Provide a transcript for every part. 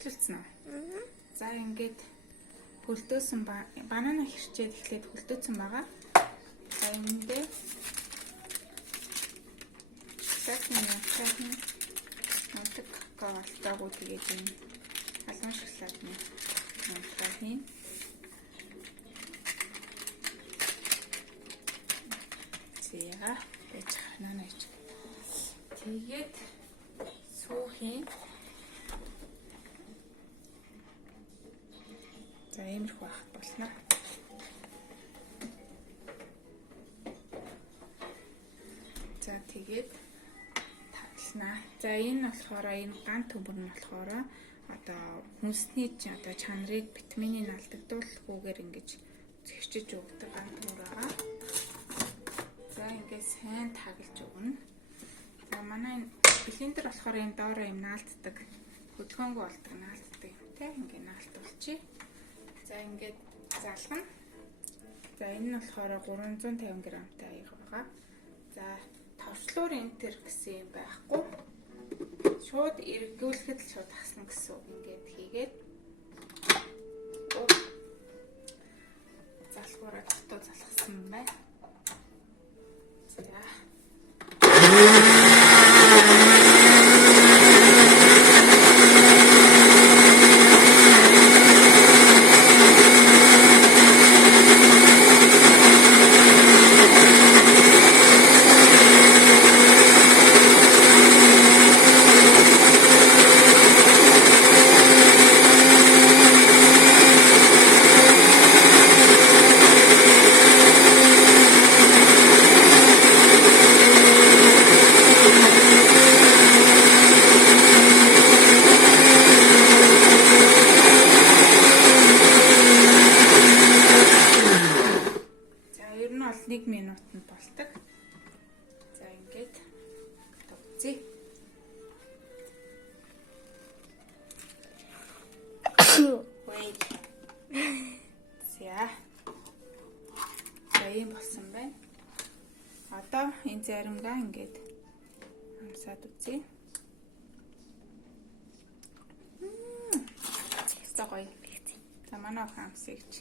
Хөтлөлцөн үү? За ингээд хөлдөөсөн банана хэрчээд эхлээд хөлдөөсөн байгаа. За эндээ шоколадны мундаг какао олцоогүй тэгээд энэ халуун шоколадны мундаг хийн. Зяа байж ханаа ич. Тэгээд сүүхийн. За иймэрхүү байх болно. За тэгээд таглана. За энэ болохоор энэ ган төмөр нь болохоор одоо хүнсний одоо чанарыг витаминыг алдагдуулахгүйгээр ингэж зэгчиж өгдөг ган төмөр байгаа. За ингээд сайн таглаж өгнө. За манай блендер болохоор энэ доороо юм наалддаг. Хөдөлгөөнгүй болдог наалддаг юм те. Ингээд наалтуулчих. За ингээд залгана. За энэ нь болохоор 350 г-тай аяга байгаа. За товчлуур энтер гэсэн юм байхгүй. Шууд эргүүлэхэд л шууд хасна гэсэн үг. Ингээд хийгээд залхуураа дотоо залхсан юм байна. За ер нь бол 1 минутанд болдог. За ингээд төвцөө. Wait. За ийм болсон байна. Одоо энэ заримгаа ингээд амсаад үзье. За гоё. За манай хамсагч.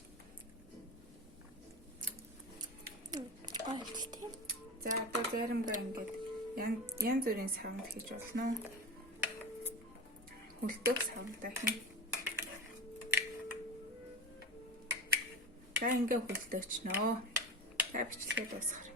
За одоо заримгаа ингээд янз бүрийн савнд хийж болно. Хөлтөг савндаа хийн. За ингээ хөлтөөчнөө. За бичлэгээ дуусгах.